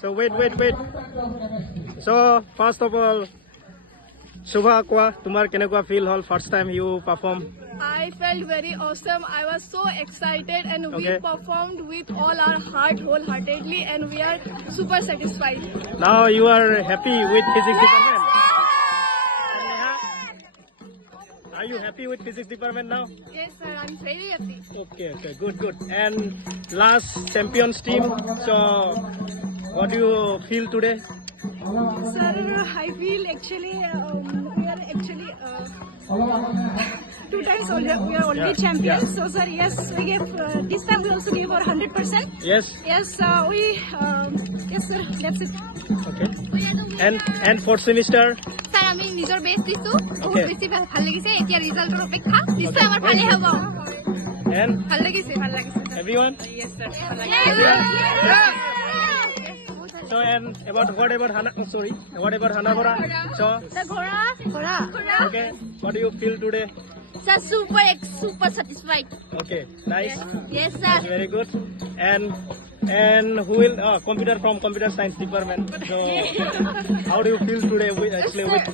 So wait. So first of all, Shubha Kwa, tumar kenekwa feel hall first time you perform? I felt very awesome. I was so excited, and we Okay. performed with all our heart, wholeheartedly, and we are super satisfied. Now you are happy with physics department. Are you happy with physics department now? Yes, sir. I'm very happy. Okay, good. And last champions team. So what do you feel today? Sir, I feel actually we are actually 2 times we are already champions. So sir, yes, we gave this time we also gave our 100%. Yes. Yes, yes sir. That's it. Okay. And fourth semester. Sir আমি নিজৰ best দিছো বহুত Okay. বেছি ভাল লাগিছে এতিয়া ৰিজাল্টৰ অপেক্ষা নিশ্চয় আমাৰ ভালে হ'ব And ভাল লাগিছে everyone. Yes, sir. So and what about Hana? Oh, sorry. What about Hanabara? So ঘোৰা okay. What do you feel today? sir super satisfied Okay. Nice. yes sir Very good. And who will from computer science department. So how do you feel today with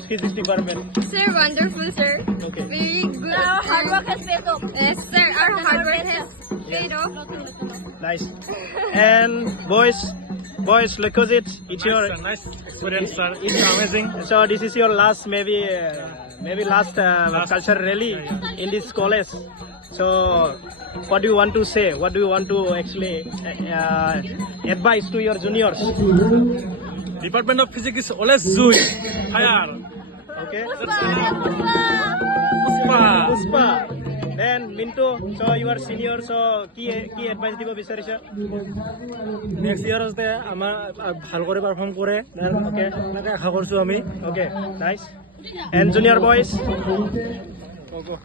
physics department? sir wonderful sir Okay. very good our hard work has paid off yes sir our hard work has paid off Nice. And boys, look at it. It's your nice experience, sir. It's amazing. so this is your last maybe last culture rally in this college. So what do you want to say? What do you want to actually advise to your juniors? Department of Physics is always doing higher. Okay. Puspa. Then Minto, so you are senior, so কি advice দিব বিচাৰিছা? Next year আছে আমাৰ ভাল কৰি perform কৰে Okay. এনেকৈ আশা কৰিছো আমি Okay. Nice. And junior boys?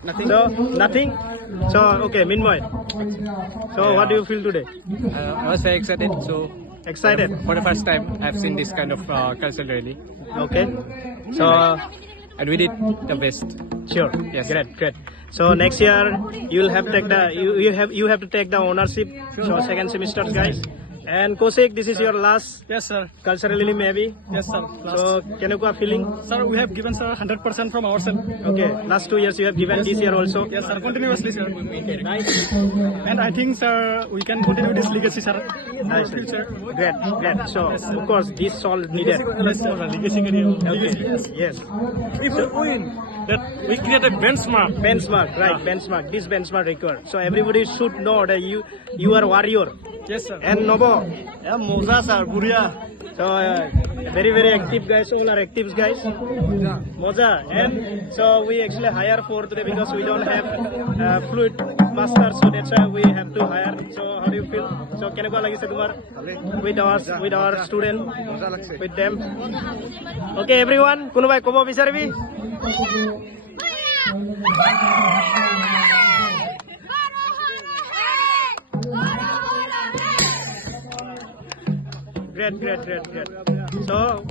Nothing. So nothing. So okay, Minmoy. So what do you feel today? I was very excited. So Excited? for the first time, I've seen this kind of cultural rally, Okay. So and we did the best. sure. Yes. Great. So next year you'll have take the you have to take the ownership. So second semester guys. And Kosik, this is your last Yes, sir. culturally maybe. Yes, sir. So kenekwa feeling? Sir, we have given sir 100% from ourselves. Okay. Last 2 years you have given this year also. Yes, sir. Continuously, sir. Nice. And I think, sir, we can continue this legacy, sir. In Nice. the future. Great. So of course this all needed. Yes, sir. Legacy career. Okay. Yes. If we win, that we create a benchmark. Benchmark, right? Benchmark. This benchmark required. So everybody should know that you are warrior. Yes, sir. And Nobo. Moza, sir. Buria. So very active guys. All are active guys. Moza. And so we actually hire for today because we don't have fluid master. So that's why we have to hire. So how do you feel? So kenekwa lagise tumar with our student with them. Okay everyone. Kunubai kobo bisarbi? Great. So